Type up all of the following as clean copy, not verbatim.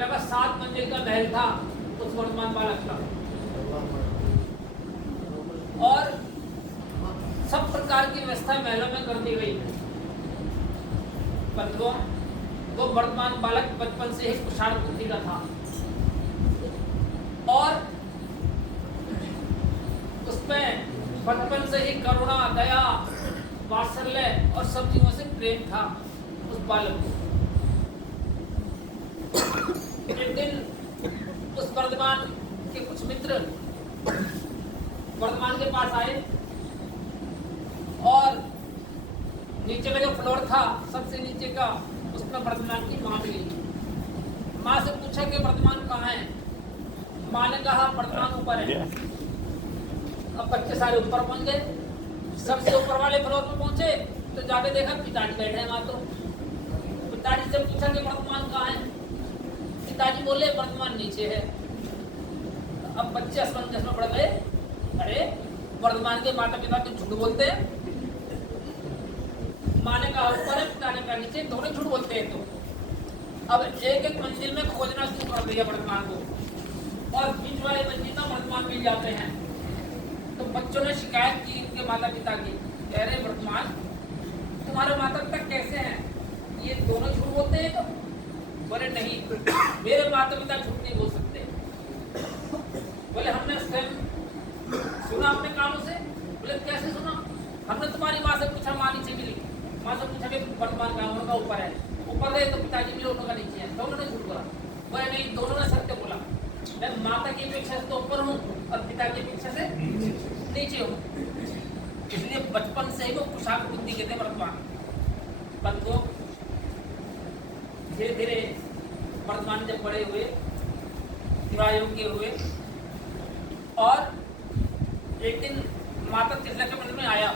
लगा 7 मंजिल का महल था उस वर्तमान बालक का, और सब प्रकार की व्यवस्था महलों में कर दी गई। बंधुओं, वो वर्तमान बालक बचपन से ही कुशाण बुद्धि का था और उसमें बचपन से ही करुणा, दया, वात्सल्य और सब चीजों से प्रेम था उस बालक को। एक दिन उस वर्तमान के कुछ मित्र वर्तमान के पास आए और नीचे में जो फ्लोर था सबसे नीचे का, उसमें वर्तमान की मां मिली। मां से पूछा कि वर्तमान कहाँ है? मां ने कहा वर्तमान ऊपर है। अब बच्चे सारे ऊपर पहुंच गए, सबसे ऊपर वाले फ्लोर पर पहुंचे तो जाके देखा पिताजी बैठे हैं वहां। तो पिताजी से पूछा कि वर्तमान कहाँ है? पिताजी बोले वर्तमान नीचे है। अब बच्चे असमंजस में पड़ गए, अरे वर्तमान के माता पिता तो झूठ बोलते हैं। माँ ने कहा ऊपर है, पिता ने कहा नीचे, दोनों झूठ बोलते हैं। तो अब एक एक मंजिल में खोजना शुरू कर दिया वर्तमान को, और बीच वाले मंजिल में वर्तमान मिल जाते हैं। तो बच्चों ने शिकायत की उनके माता पिता की, कह रहे वर्तमान तुम्हारे माता पिता कैसे हैं? ये दोनों झूठ बोलते हैं। तो बोले नहीं, मेरे माता पिता झूठ नहीं बोल सकते। बोले हमने स्वयं सुना अपने कानों से। बोले कैसे सुना? हमने तुम्हारी माँ से पूछा, माँ नीचे मिली। माँ से पूछा कि वर्तमान कहाँ? उनका ऊपर है। ऊपर गए तो पिताजी मिले, उनका नीचे है। दोनों ने झूठ बोला। बोले नहीं, दोनों ने सत्य बोला। मैं माता की अपेक्षा से तो ऊपर हूँ और पिता की अपेक्षा से नीचे हूँ। इसलिए बचपन से ही वो कुशाग्र बुद्धि कहते हैं वर्तमान। बंधुओं, धीरे धीरे वर्तमान जब बड़े हुए, विवाह योग्य हुए, और एक दिन माता चिल्ला के मन में आया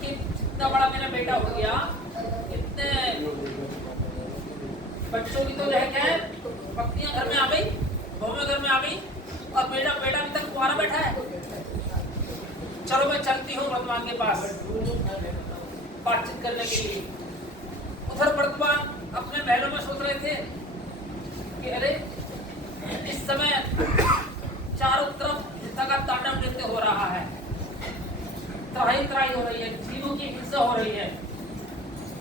कि इतना बड़ा मेरा बेटा हो गया, इतने बच्चों की तो रह गए, पत्नियां घर में आ गई, बहुएं घर में आ गई, और बेटा अभी तक कुंवारा बैठा है। चलो मैं चलती हूँ वर्तमान के पास बातचीत करने के लिए। उधर वर्तमान अपने महलों में सोच रहे थे कि अरे इस समय चारों तरफ हिंसा का तांडव नृत्य हो रहा है, त्राही त्राही हो रही है, जीवों की हिंसा हो रही है,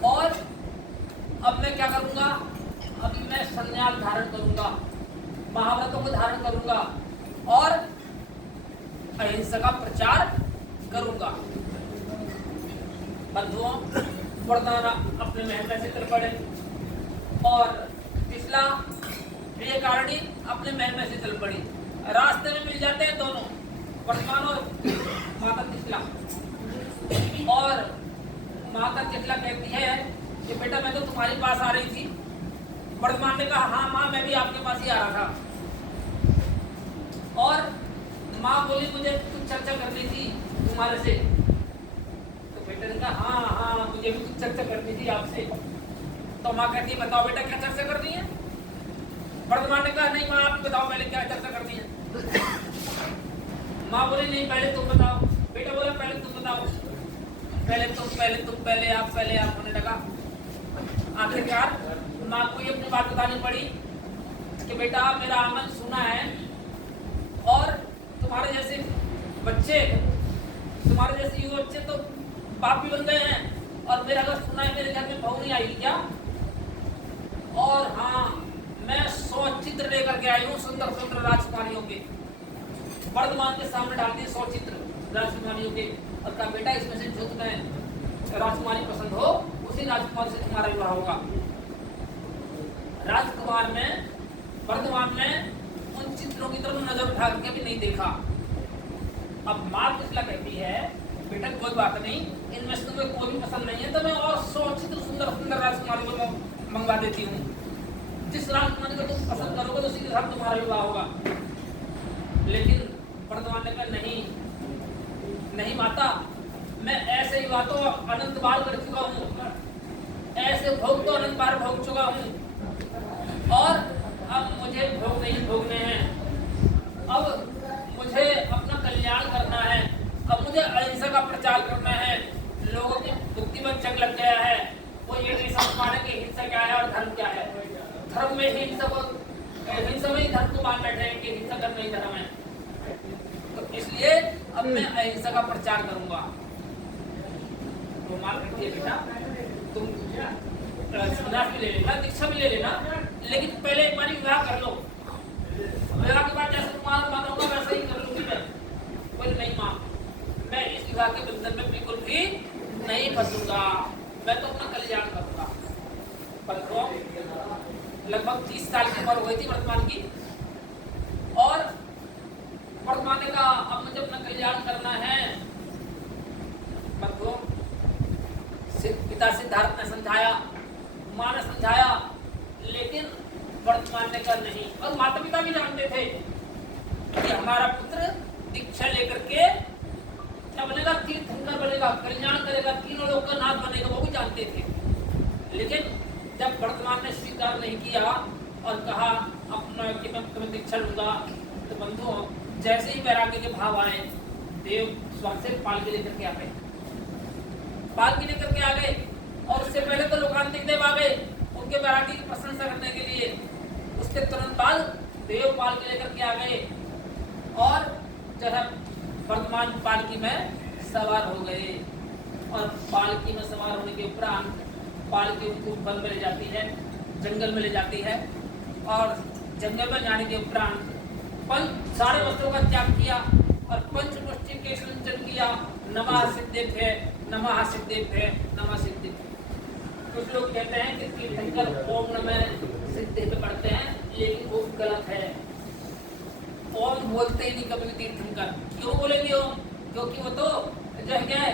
और अब मैं क्या करूंगा? अब मैं संन्यास धारण करूंगा, महाव्रतों को धारण करूंगा और अहिंसा का प्रचार करूंगा। बंधुओं, वर्तमान अपने महल में से चल पड़े और पिछला प्रियकारिणी अपने महल में से चल पड़ी। रास्ते में मिल जाते हैं दोनों, वर्तमान और माता तिथला। और माता तिथला कहती है कि बेटा मैं तो तुम्हारे पास आ रही थी। वर्तमान ने कहा हाँ माँ, मैं भी आपके पास ही आ रहा था। और माँ बोली मुझे कुछ चर्चा करनी थी तुम्हारे से। तो बेटा ने कहा हाँ मुझे भी कुछ चर्चा करनी थी आपसे। तो माँ कहती है बताओ बेटा क्या चर्चा करनी है? वर्तमान ने कहा नहीं माँ आप बताओ पहले क्या चर्चा करनी है। माँ बोली नहीं पहले तुम बताओ। बेटा बोला पहले तुम बताओ। पहले आप होने लगा। आखिरकार माँ को ये अपनी बात बतानी पड़ी कि बेटा मेरा आमन सुना है और तुम्हारे जैसे बच्चे, तुम्हारे जैसे युवा बच्चे तो बाप भी बन गए हैं, और मेरा अगर सुना है मेरे घर में बहू नहीं आएगी क्या? और हाँ मैं 100 चित्र लेकर के आई हूँ सुंदर सुंदर राजकुमारियों के। वर्तमान के सामने डाल दिए 100 चित्र राजकुमारियों के, और कहा बेटा इसमें से जो तुम्हें राजकुमारी पसंद हो उसी राजकुमार से तुम्हारा विवाह होगा। राजकुमार में वर्तमान में उन चित्रों की तरफ नजर उठा के भी नहीं देखा। अब माँ तिथला कहती है बेटा कोई बात नहीं, इनमें से तुम्हें कोई भी पसंद नहीं है तो मैं और 100 चित्र सुंदर सुंदर राजकुमारी को मंगवा देती हूँ। जिस राजकुमारी को तुम पसंद करोगे तो उसी के साथ तुम्हारा विवाह होगा। लेकिन वर्तमान ने कहा नहीं माता, मैं ऐसे विवाह तो अनंत बार कर चुका हूँ, ऐसे भोग तो अनंत बार भोग चुका हूँ, और अब मुझे भोग नहीं भोगने हैं। अब मुझे अपना कल्याण करना है, अब मुझे अहिंसा का प्रचार करना है। लोगों की बुद्धि में जंग लग गया है, वो ये नहीं समझ पा रहे कि हिंसा क्या है और धर्म क्या है। धर्म में हिंसा में ही धर्म को मान बैठे हैं कि हिंसा करना ही धर्म है। तो इसलिए अब मैं अहिंसा का प्रचार करूंगा। तो मान रखिए बेटा, तुम संन्यास भी ले लेना, दीक्षा भी ले लेना, लेकिन पहले एक बार विवाह कर लो। विवाह के बाद जैसे तुम्हारा मन होगा वैसा ही कर लूंगी मैं। बोले नहीं माँ, मैं इस विवाह के बंधन में बिल्कुल भी नहीं फंसूंगा, मैं तो अपना कल्याण करूंगा। पर लगभग 30 साल की उम्र हुई थी वर्तमान की, और वर्तमान ने कहा अब मुझे अपना कल्याण करना है। बंधुओं, पिता सिद्धार्थ ने समझाया, माँ ने समझाया, लेकिन वर्तमान ने कहा नहीं। और माता पिता भी जानते थे कि हमारा पुत्र दीक्षा लेकर के क्या बनेगा, तीर्थंकर बनेगा, कल्याण करेगा, तीनों लोग का नाथ बनेगा, वो भी जानते थे। लेकिन जब वर्तमान ने स्वीकार नहीं किया और कहा अपना कि मैं तुम्हें दीक्षा लूंगा, तो बंधुओं जैसे ही वैराग्य के भाव आए, देव स्वयं से पालकी लेकर के आ गए। पालकी लेकर के आ गए, और उससे पहले तो लोकांतिक देव आ गए उनके वैराग्य की प्रशंसा करने के लिए। उसके तुरंत बाद देव पालकी लेकर के आ गए, और जो है वर्तमान पालकी में सवार हो गए। और पालकी में सवार होने के उपरांत पालकी उनको वन में ले जाती है, जंगल में ले जाती है, और जंगल में जाने के उपरांत सारे वस्त्रों का त्याग किया और पंचमुष्टि के संचन किया। नमः सिद्धेभ्य, नमः सिद्धेभ्य, नमः सिद्धेभ्य। कुछ लोग कहते हैं कि तीर्थंकर ओम नमः सिद्धेभ्य पढ़ते हैं, लेकिन वो गलत है। ओम बोलते ही नहीं कभी तीर्थंकर। क्यों बोलेंगे ओम? क्योंकि वो तो जो है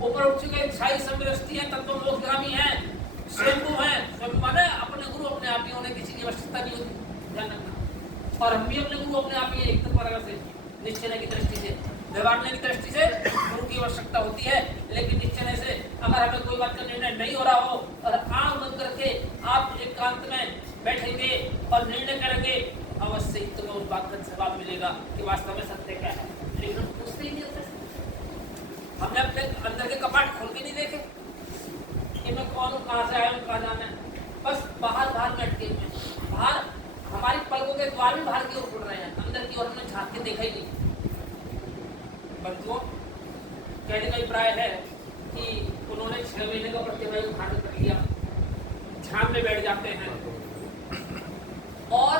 ऊपर उठ चुके छाई समृष्टि है, तत्व मोक्षगामी है, स्वयंभू है। स्वयं माने अपने गुरु अपने आप ही होने, किसी की आवश्यकता नहीं होती, ध्यान रखना। और हम भी अपने गुरु अपने आप ही एक तरह से निश्चय की दृष्टि से, व्यवहार की दृष्टि से गुरु की आवश्यकता होती है। लेकिन निश्चय से अगर हमें कोई बात का निर्णय नहीं हो रहा हो और आंख बंद करके आप एकांत में बैठेंगे और निर्णय करेंगे, अवश्य ही तुम्हें उस बात का जवाब मिलेगा कि वास्तव में सत्य क्या है। लेकिन हम पूछते ही नहीं होते, हमने अपने अंदर के कपाट खोल के नहीं देखे कि मैं कौन हूँ, कहाँ से आया हूँ, कहाँ जाना है। बस बाहर में अटके हुए, बाहर हमारी पलकों के द्वार भी बाहर की ओर खुल रहे हैं, अंदर की ओर हमने झांक के देखा ही नहीं। बंधुओं, कहने का अभिप्राय है कि उन्होंने 6 महीने का प्रतिभागी धारण कर लिया, ध्यान में बैठ जाते हैं, और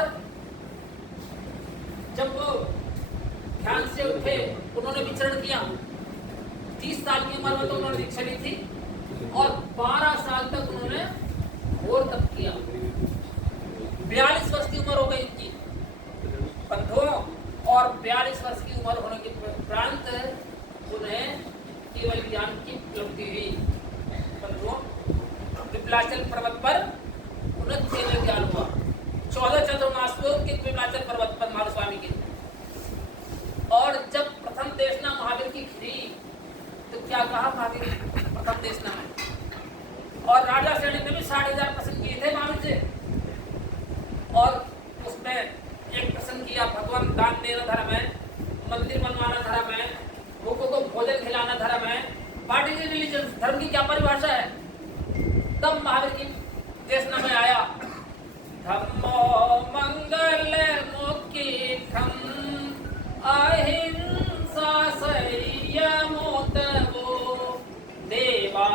जब वो ध्यान से उठे उन्होंने विचरण किया। 30 साल की उम्र में तो उन्होंने दीक्षा ली थी, और 12 साल तक उन्होंने घोर तप किया। 42 वर्ष की उम्र हो गई इनकी बंधुओं, और 42 वर्ष की उम्र होने के उपरांत उन्हें केवल ज्ञान की उपलब्धि हुई। बंधुओं, विप्लाचल पर्वत पर उन्हें केवल ज्ञान हुआ। 14 चातुर्मास को उनके विप्लाचल पर्वत पर महावीर स्वामी के, और जब प्रथम देशना महावीर की खिली तो क्या कहा महावीर प्रथम देशना में, और राजा श्रेणी ने भी 10,500 प्रश्न किए थे महावीर से, और उसमें एक प्रश्न किया, भगवान दान देना धर्म है, मंदिर बनवाना धर्म है, भूखों को भोजन खिलाना धर्म है, पार्टी की रिलीजन धर्म की क्या परिभाषा है। तब महावीर की देशना में आया, धम्मो मंगल मुख्यम अहिंसा संयमो तपो देवा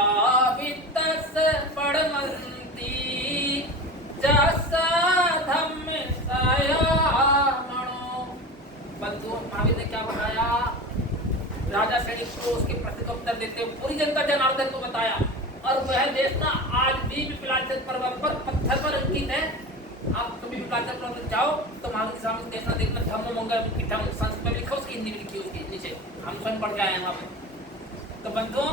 वित्तस परमंती जसा धम्म सायामणो। बंधुओं, महावीर ने क्या बताया? राजा सैनिक को उसके प्रत्युत्तर देते हुए पूरी जनता जनार्दन को बताया, और वह देशना आज भी विप्लाचल पर्वत पर पत्थर पर अंकित है। आप कभी विप्लाचल पर्वत जाओ तो महावीर के सामने देशना देखना, धम्म मंगल मुख्यम संस्कृत में लिखा, उसकी हिंदी में लिखी, उसके नीचे हम स्वयं पढ़ के आए हैं वहाँ पे। तो बंधुओं,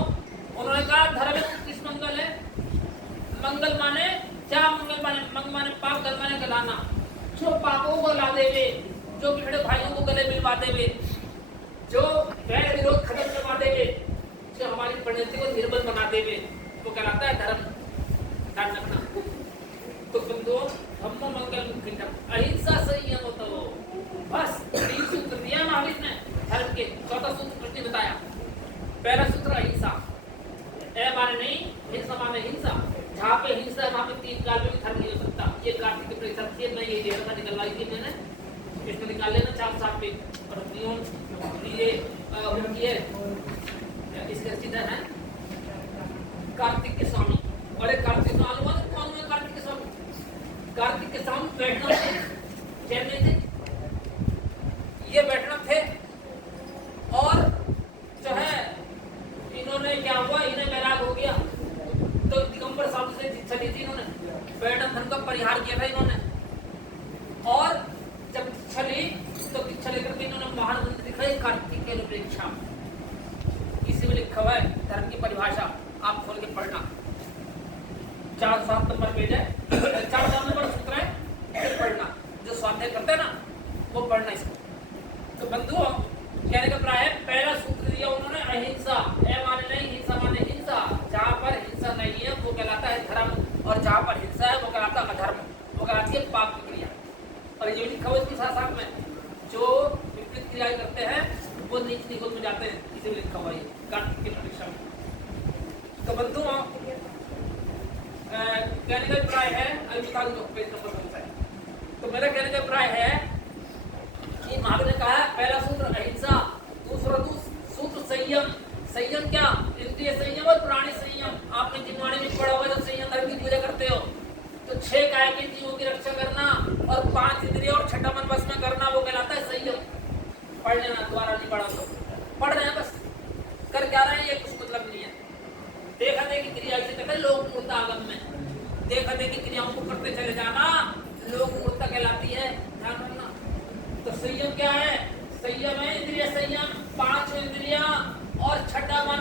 उन्होंने कहा धर्म किस मंगल है? मंगल माने क्या? मंगल माने मंग माने पाप, गल माने गलाना, जो पापों को गला देवे, जो बिछड़े भाइयों को गले मिलवा देवे, जो वैर विरोध खत्म करवा देवे, जो हमारी परिणति को निर्बल बना देवे, वो कहलाता है धर्म। ध्यान रखना। तो बंधुओं, धम्म मंगल मुख्यम अहिंसा संयम तो बस 3 सूत्र दिया महावीर ने धर्म के। 14 सूत्र कृष्ण बताया। पहला सूत्र अहिंसा, ए माने नहीं, हिंसा माने हिंसा। जहाँ पे हिंसा वहाँ पे 3 काल में भी धर्म नहीं हो सकता। ये कार्तिक के प्रति ऐसा निकलवाई थी मैंने, इसमें निकाल लेना 4-7 पेज। और ये उनकी है इसके सीधा है कार्तिक के स्वामी। अरे कार्तिक स्वामी कौन है? कार्तिक के स्वामी, कार्तिक के स्वामी बैठना थे, चेन्नई थे, ये बैठना थे। और जो है इन्होंने क्या हुआ, इन्हें वैराग हो गया तो दिगंबर साधु से दीक्षा ली थी इन्होंने, बैठन धन का परिहार किया था इन्होंने। और जब दीक्षा ली तो दीक्षा लेकर के इन्होंने महान मंत्र लिखा है कार्तिक के अनुप्रेक्षा। इसी में लिखा हुआ है धर्म की परिभाषा, आप खोल के पढ़ना। 4-7 नंबर पेज है, 4-7 नंबर सूत्र है, पढ़ना। जो स्वाध्याय करते हैं ना वो पढ़ना इसको। तो बंधुओं कहने का प्राय है, पहला सूत्र दिया उन्होंने अहिंसा। ए माने नहीं, हिंसा माने हिंसा। जहाँ पर हिंसा नहीं है वो कहलाता है धर्म, और जहाँ पर हिंसा है वो कहलाता है अधर्म, वो कहलाती है पाप की क्रिया। और ये लिखा हुआ इसके साथ साथ में, जो विपरीत क्रियाएं करते हैं वो नीच निगुण में जाते हैं, इसे लिखा हुआ है कार्तिक की परीक्षा में। तो बंधुओं कहने का प्राय है, अभी बता दूं पेज नंबर कौन सा है। तो मेरा कहने का प्राय है कि महावीर ने कहा पहला सूत्र अहिंसा, दूसरा सूत्र संयम। संयम क्या? इंद्रिय संयम और प्राणी संयम। आपने जिनवाणी में पढ़ा होगा जब संयम धर्म की पूजा करते हो तो 6 काय के जीवों की रक्षा करना और 5 इंद्रिय और 6 मन बस में करना, वो कहलाता है संयम। पढ़ लेना, दोबारा नहीं पढ़ा तो पढ़ रहे हैं बस, कर क्या रहे हैं ये कुछ मतलब नहीं है। देखा देखी क्रिया से कहते हैं लोक मूर्ता आगम में, देखा देखी क्रियाओं को करते चले जाना लोक मूर्ता कहलाती है, ध्यान रखना। तो संयम क्या है? संयम है इंद्रिय संयम, 5 इंद्रिया और 6 मन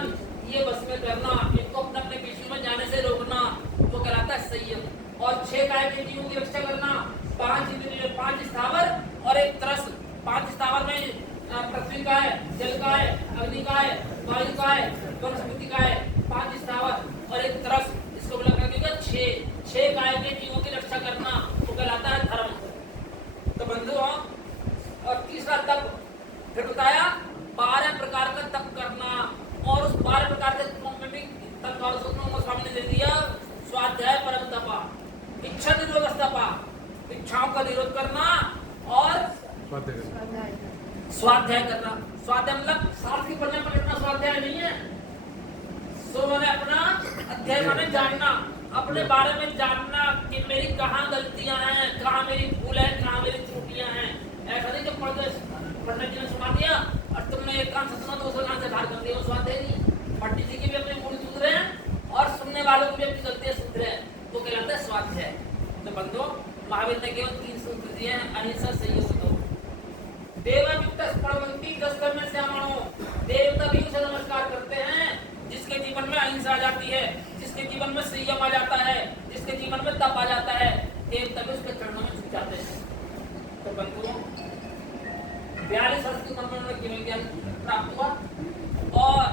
ये बस में करना, इनको अपने अपने विषय में जाने से रोकना, वो कहलाता है संयम। और 6 काय के जीवों की रक्षा करना, 5 इंद्रिय, 5 स्थावर और 1 तरस। 5 स्थावर में पृथ्वी का है, जल का है, अग्नि का है, वायु का है, वनस्पति का है, 5 स्थावर और 1 तरस, इसको बोला करके 6 काय के जीवों की रक्षा करना, वो कहलाता है धर्म। तो बंधुओं, और तीसरा तप, फिर बताया 12 प्रकार का तप करना, और उस 12 प्रकार के तपों में भी तप वाले सूत्रों को स्वामी ने दे दिया। स्वाध्याय परम तपा, इच्छा निरोध तपा, इच्छाओं का निरोध करना और स्वाध्याय करना। स्वाध्याय मतलब शास्त्र पढ़ने पढ़ना स्वाध्याय नहीं है। सो मैंने अपना अध्याय माने जानना, अपने बारे में जानना कि मेरी कहाँ गलतियां हैं, कहाँ मेरी भूल है, कहाँ मेरी त्रुटियां हैं। ऐसा नहीं कि पढ़ने जी ने सुना दिया और तुमने एक कान से सुना दूसरे कान से बाहर कर दिया, वो स्वाध्याय नहीं। पंडित जी की भी अपनी भूल सुधरे हैं और सुनने वालों की भी अपनी गलतियां सुधरे हैं, वो कहलाता है स्वाध्याय। तो बंधुओं, महावीर ने केवल 3 सूत्र दिए हैं, अहिंसा, संयम, दो। देवयुक्त स्पर्वंती 10 कर्म से अमणो, देवता भी उसे नमस्कार करते हैं जिसके जीवन में अहिंसा आ जाती है, जिसके जीवन में संयम आ जाता है, जिसके जीवन में तप आ जाता है, देवता भी उसके चरणों में झुक जाते हैं। तो बंधुओं, 42 वर्ष की उम्र में उन्हें केवल ज्ञान प्राप्त हुआ और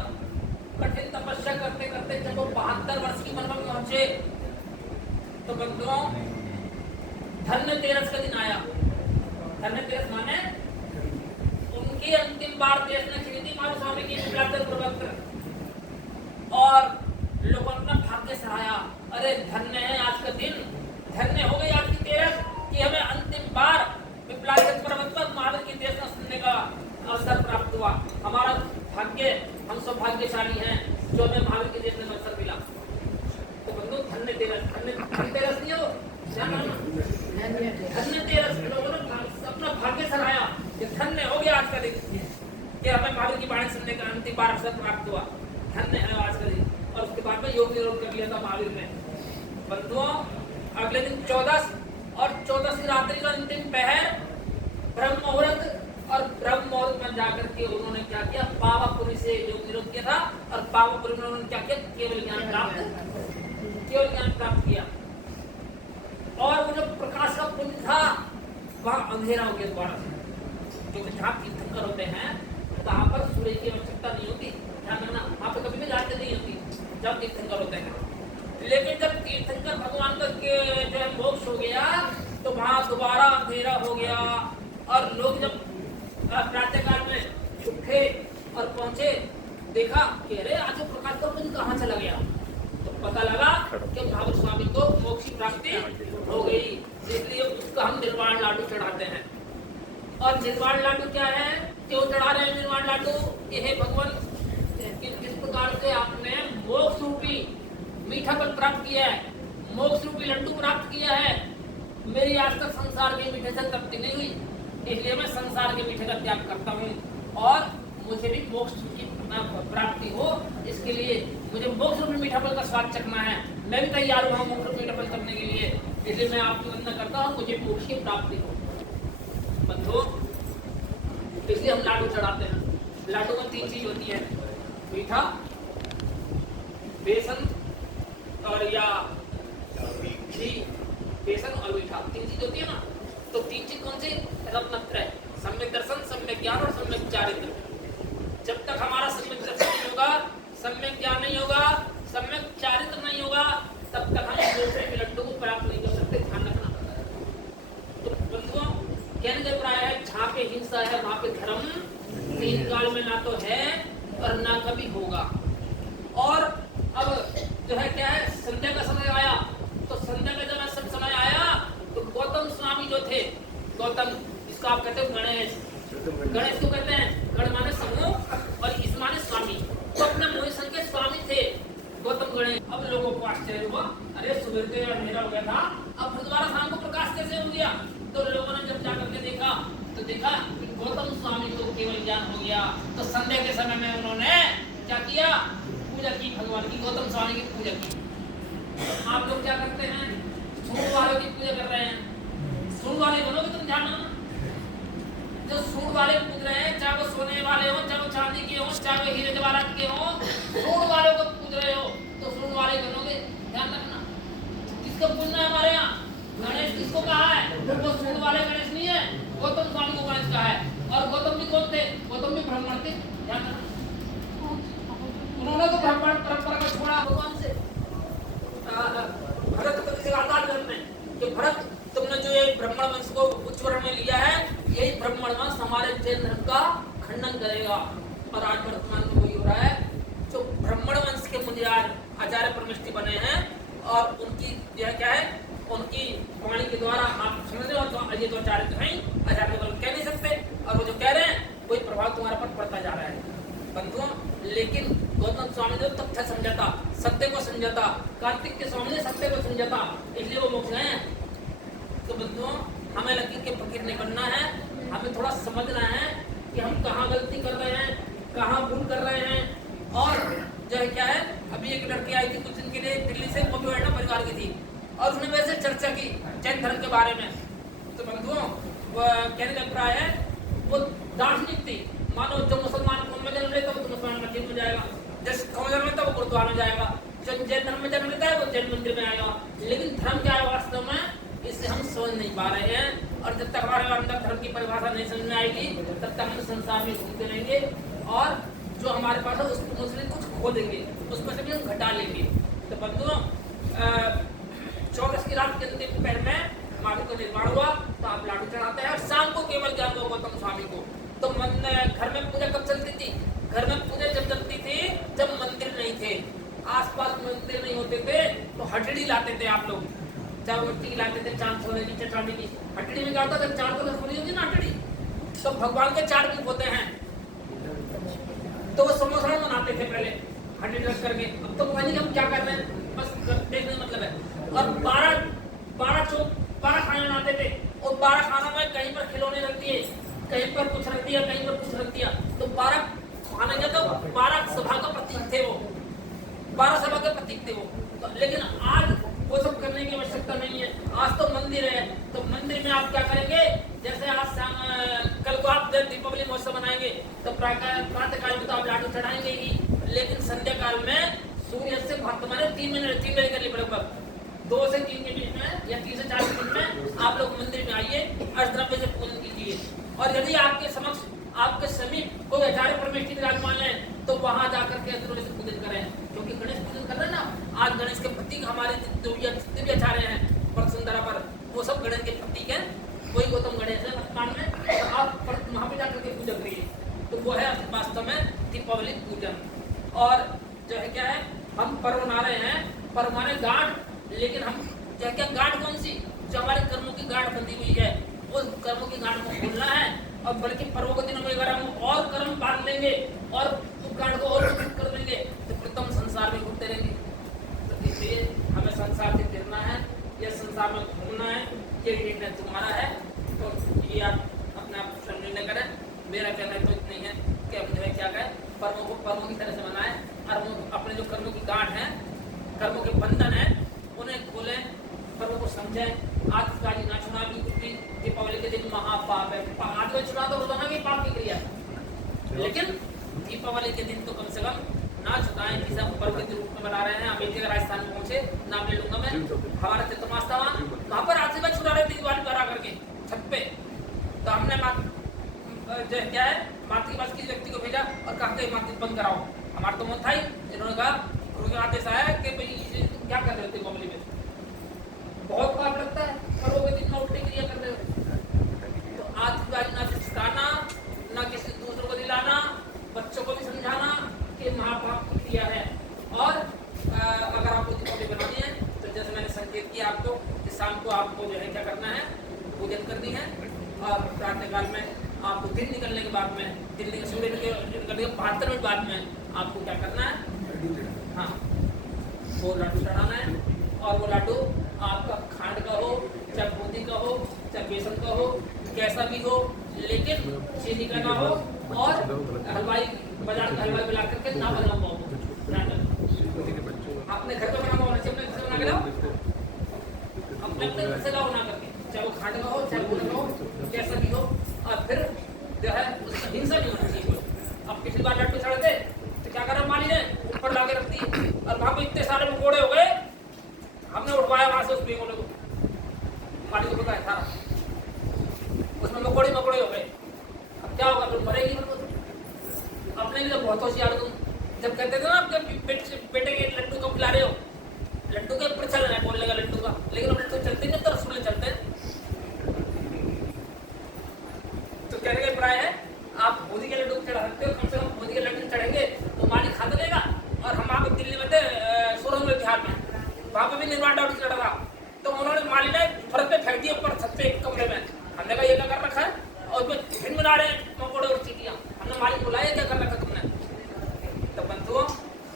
कठिन तपस्या करते करते जब वो 72 वर्ष की उम्र में पहुंचे तो बंधुओं धन्यतेरस का दिन आया। धन्यतेरस माने उनकी अंतिम बार देश ने खरीदी मारू स्वामी की प्रवक्त्र, और लोगों ने भाग्य सराहा, अरे धन्य है आज का दिन, धन्य हो गई आज की तेरस कि हमें अंतिम बार विप्लावित प्रवक्ता महावीर की देश में सुनने का अवसर प्राप्त हुआ। हमारा भाग्य, हम सौभाग्यशाली हैं जो हमें महावीर की देश में अवसर मिला। तो बंधु धन्यतेरस, धन्यतेरस नहीं हो, धन्यतेरस, लोगों ने अपना भाग्य सराहा कि धन्य हो गया आज का दिन कि हमें महावीर की वाणी सुनने का अंतिम बार अवसर प्राप्त हुआ, धन्य है आज का दिन। और उसके बाद में योग निरोध कर लिया था महावीर ने। बंधुओं, अगले दिन 14 और 14 की रात्रि का अंतिम पहर ब्रह्म मुहूर्त, और ब्रह्म मुहूर्त में जाकर के उन्होंने क्या किया, पावापुरी से योग निरोध किया था, और पावापुरी में उन्होंने क्या किया, केवल ज्ञान प्राप्त किया। और वो जो प्रकाश का पुंज था वहां अंधेरा हो गया दोबारा से, क्योंकि जहाँ तीर्थंकर होते हैं वहां पर सूर्य की आवश्यकता नहीं होती, ध्यान रखना, वहां पर कभी भी लाइट नहीं होती जब तीर्थंकर होते हैं। लेकिन जब तीर्थंकर भगवान का जो है मोक्ष हो गया तो वहां दोबारा अंधेरा हो गया, और लोग जब प्रातःकाल में उठे और पहुंचे, देखा कि अरे आज प्रकाश का पुंज कहाँ चला गया, तो पता लगा कि महावीर स्वामी को मोक्ष की प्राप्ति हो गई, इसलिए उसका हम निर्वाण लाडू और निर्वाण लाडू क्या है, क्यों चढ़ा रहे हैं निर्वाण लाडू? ये है भगवान, किस प्रकार से आपने मोक्ष रूपी मीठा फल प्राप्त किया है, मोक्ष रूपी लड्डू प्राप्त किया है। मेरी आज तक संसार के मीठे से तृप्ति नहीं हुई, इसलिए मैं संसार के मीठे का त्याग करता हूँ और मुझे भी मोक्ष की प्राप्ति हो, इसके लिए मुझे मोक्ष रूपी मीठा फल का स्वाद चखना है। मैं भी तैयार हुआ मोक्ष रूपी मीठा फल करने के लिए, इसलिए मैं आपकी वंदना करता हूँ, मुझे मोक्ष की प्राप्ति हो। बंधुओं, इसलिए हम लाडू चढ़ाते हैं। लाडू में 3 चीज होती है, मीठा, बेसन और या घी। बेसन और मीठा 3 चीज होती है ना। तो 3 चीज कौन सी? रत्नत्रय, सम्यक दर्शन, सम्यक ज्ञान और सम्यक चारित्र। जब तक हमारा सम्यक दर्शन नहीं होगा, सम्यक ज्ञान नहीं होगा, सम्यक चारित्र नहीं होगा, तब तक हम दूसरे के लड्डू को प्राप्त नहीं कर सकते। ध्यान रखना पड़ता है। तो बंधुओं, कहने का प्राय है, जहाँ पे हिंसा है वहाँ पे धर्म 3 काल में ना तो है और ना कभी होगा। और अब जो है क्या है, संध्या का समय आया, तो संध्या का जब सब समय आया तो गौतम स्वामी जो थे, गौतम इसको आप कहते हो गणेश, गणेश को कहते हैं, गण माने समूह और इस माने स्वामी, तो अपने मोहि संघ के स्वामी थे गौतम गणेश। अब लोगों को आश्चर्य हुआ, अरे सुबह से अंधेरा हो गया था, अब दोबारा शाम को प्रकाश कैसे हो गया? तो लोगों ने जब जाकर के देखा तो देखा कि गौतम स्वामी को केवल ज्ञान हो गया। तो संध्या के समय में उन्होंने क्या किया? पूजा की, भगवान की, गौतम स्वामी की पूजा की। आप लोग क्या करते हैं? सूंड वालों की पूजा कर रहे हैं। सूंड वाले बनोगे तुम, ध्यान रखना। जो सूंड वाले पूज रहे हैं, चाहे वो सोने वाले हो, चाहे वो चांदी के हो, चाहे वो हीरे जवाहरात के हो, सूंड वालों को पूज रहे हो तो सूंड वाले बनोगे, ध्यान रखना। किसको पूजना है हमारे यहाँ? गणेश किसको कहा है? वो सूंड वाले गणेश नहीं है, गौतम स्वामी को गणेश कहा है। और गौतम भी कौन थे? गौतम भी ब्राह्मण थे, ध्यान रखना। उन्होंने तो ब्राह्मण परंपरा को छोड़ा भगवान से। भरत को किसी आजाद करते हैं कि भरत, तुमने जो ये ब्राह्मण वंश को उच्च वर्ण में लिया है, यही ब्राह्मण वंश हमारे जैन धर्म का खंडन करेगा। और आज वर्तमान में वही हो रहा है। जो ब्राह्मण वंश के मुझे आज आचार्य परमेष्ठी बने हैं और उनकी यह क्या है, उनकी वाणी के द्वारा आप समझ रहे हो, तो ये तो आचार्य तो हैं, आचार्य तो कह नहीं सकते, और वो जो कह रहे हैं वही प्रभाव तुम्हारे पर पड़ता जा रहा है बंधुओं। लेकिन गौतम स्वामी ने तथ्य समझाता, सत्य को समझाता, कार्तिक के स्वामी ने सत्य को समझाता, इसलिए वो मोक्ष गए। तो बंधुओं, हमें लकीर के फकीर नहीं बनना है, हमें थोड़ा समझना है कि हम कहाँ गलती कर रहे हैं, कहाँ भूल कर रहे हैं। और जो है क्या है, अभी एक लड़की आई थी कुछ दिन के लिए दिल्ली से, वो भी वैष्णव परिवार की थी, और उसने वैसे चर्चा की जैन धर्म के बारे में। तो बंधुओं, कहने का अभिप्राय है, वो दार्शनिक थी। मानो जो मुसलमान कौम में जन्म लेता है वो तो मुसलमान मस्जिद में जाएगा, जिस कौम जन्म लेता है वो गुरुद्वारा में जाएगा, जो जैन धर्म में जन्म लेता है वो जैन मंदिर में आएगा। लेकिन धर्म क्या है वास्तव में, इससे हम समझ नहीं पा रहे हैं। और जब तक हमारे अंदर धर्म की परिभाषा नहीं समझ में आएगी, तब तक हम संसार में घूमते रहेंगे और जो हमारे पास है उसमें कुछ खो देंगे, उसमें से भी हम घटा लेंगे। तो बंधुओं, 24 की रात के अंतिम पहर में माधु का निर्माण हुआ, तो आप लाडू चढ़ाते हैं। और शाम को केवल ज्ञान हुआ गौतम स्वामी को। तो घर में पूजा कब चलती थी? घर में पूजा जब चलती थी जब मंदिर नहीं थे, आसपास मंदिर नहीं होते थे, तो हटड़ी लाते थे आप लोग, चाहे वो मिट्टी लाते थे, चांद सोने की, चटाने की। हटड़ी में क्या होता था, 4 कलश बनी होती ना हटड़ी, तो भगवान के 4 रूप होते हैं, तो वो समोसा बनाते थे पहले हटड़ी रख करके। अब तो पता नहीं हम क्या कर रहे हैं, बस देखने मतलब है। और 12 खाने बनाते थे, और 12 खानों में कहीं पर खिलौने रख दिए, कहीं पर कुछ रख दिया, कहीं पर कुछ रख दिया, तो 12 खाने का, तो 12 सभा का प्रतीक थे वो, 12 सभा के प्रतीक थे वो। तो लेकिन आज वो सब करने की आवश्यकता नहीं है। आज तो मंदिर है, तो मंदिर में आप क्या करेंगे, जैसे आज कल को आप दीपावली महोत्सव बनाएंगे, तो प्रातः काल में तो आप लाडू चढ़ाएंगे ही, लेकिन संध्या काल में सूर्य से तुम्हारे 3 मिनट करनी पड़ेगा, 2 से 3 के बीच में या 3 से 4 के बीच में आप लोग मंदिर में आइए, अष्टद्रव्य से पूजन कीजिए। और यदि आपके समक्ष, आपके समीप कोई आचार्य परमेष्ठी विराजमान है, तो वहां जाकर के अंदर से पूजन करें, क्योंकि गणेश पूजन कर रहे हैं ना। आज गणेश के प्रतीक हमारे जितने भी आचार्य हैं पर सुंदरा पर, वो सब गणेश के प्रतीक हैं। कोई गौतम गणेश है वर्तमान में, तो आप वहां पे जाकर के पूजा करिए, तो वो है वास्तव में दीपावली पूजन। और जो है क्या है, हम पर्व मना रहे हैं, पर्व माने गांठ, लेकिन हम क्या गांठ कौन सी, जो हमारे कर्मों की गांठ बंधी हुई है, उस कर्मों की गांठ को खोलना है और बल्कि पर्वों के दिनों में अगर हम और कर्म बांध लेंगे और कांड को और मजबूत कर लेंगे तो प्रथम संसार में घूमते रहेंगे। तो इसलिए हमें संसार से गिरना है, यह संसार में घूमना है, ये निर्णय तुम्हारा है। तो ये आप अपने आप स्वयं निर्णय करें। मेरा कहना तो इतना ही है कि हम जो है क्या करें, कर्मों को कर्मों की तरह से बनाएं, अपने जो कर्मों की गांठ है, कर्मों के बंधन है, उन्हें खोलें, कर्मों को समझें। आतिशबाजी ना छुना बिल्कुल भी, दीपावली के दिन महापाप है। आतिशबाजी छुना तो रोजाना भी पाप की क्रिया है, लेकिन दीपावली के दिन तो कम से कम ना छुटाएं। किसी पर्व के रूप में बना रहे हैं। अमेठी का राजस्थान में पहुंचे, नाम ले लूंगा मैं, हमारा चतुर्मास था वहां पर आतिशबाजी छुड़ा रहे थे दिवाली पर आकर के छत पे। तो हमने जो क्या है मातृ भाषा किसी व्यक्ति को भेजा और कहा कि मातृ बंद कराओ। हमारा तो मन था ही, इन्होंने कहा गुरु का आदेश आया कि भाई क्या कर रहे थे मामले में, बहुत पाप लगता है पर्वों के दिन में उल्टी क्रिया कर रहे हो। तो आतिशबाजी ना छुटाना, ना किसी दूसरों को दिलाना, बच्चों को भी समझाना कि महापाप की क्रिया है। और अगर आपको दीपावली बनानी है तो जैसे मैंने संकेत किया आपको कि शाम को आपको जो है क्या करना है, पूजन करनी है। और प्रातः काल में आपको दिन निकलने के बाद में, दिन सूर्य निकलने के 72 मिनट बाद में आपको क्या करना है, हाँ वो लड्डू चढ़ाना है। और वो लड्डू आपका खांड का हो, चाहे बूंदी का हो, चाहे बेसन का हो, कैसा भी हो, लेकिन चीनी का ना हो। और हलवाई बाजार का हलवाई मिला करके ना बना हुआ हो, अपने घर पे बना हुआ होना चाहिए। अपने घर से बना के लाओ, अपने घर से लाओ ना करके, चाहे वो खांड का हो, चाहे बूंदी का हो, कैसा भी हो। और फिर जो है उसका हिंसा नहीं होना चाहिए। अब पिछली बार लड्डू चढ़े थे तो क्या करा माली ने, ऊपर लाके रख दी और वहां पे इतने सारे मकोड़े हो गए, हमने उठवाया वहां से उस बेगोले को, माली को बताया था उसमें मकोड़े हो गए। अब क्या होगा, फिर मरेगी अपने लिए। तो बहुत होशियार तुम, जब कहते थे ना आप बेटे के लड्डू को खिला रहे हो, लड्डू के ऊपर चल रहा है बोलने का लड्डू का, लेकिन अब लड्डू चलते नहीं तो रसगुल्ले चलते हैं। तो कहने का प्राय है आप मोदी के लड्डू चढ़ा सकते हो, कम से कम मोदी के लड्डू चढ़ेंगे तो मालिक खा देगा। और हम वहाँ पे दिल्ली में थे, सोरंग बिहार में, वहाँ पे भी निर्माण लड्डू चढ़ा था। तो उन्होंने मालिक ने फर्श पे फेंक दिया ऊपर छत पे एक कमरे में। हमने कहा ये क्या कर रखा है, और उसमें टिफिन बना रहे हैं मकोड़े और चीटियाँ। हमने मालिक बुलाया क्या कर रखा तुमने। तो बंधुओं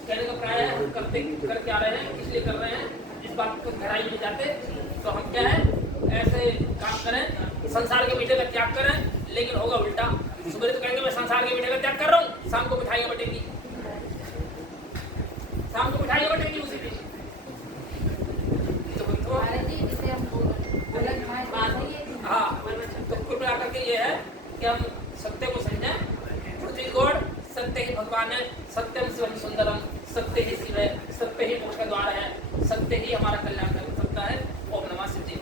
कहने का प्राय है करके आ रहे हैं, इसलिए कर रहे हैं, इस बात को गहराई में जाते। तो हम क्या है ऐसे काम करें, संसार के मीठे का त्याग करें, लेकिन होगा उल्टा। सुबह तो कहेंगे मैं संसार के मीठे का त्याग कर रहा हूँ, शाम को मिठाइयाँ बटेंगी, शाम को मिठाइयाँ बटेंगी उसी दिन। हाँ, तो कुल मिलाकर के ये है कि हम सत्य को समझें। गॉड सत्य ही भगवान है, सत्यम शिवम सुंदरम, सत्य ही शिव है, सत्य ही मोक्ष का द्वार है, सत्य ही हमारा कल्याण कर सकता है। ओम नमः सिद्धि।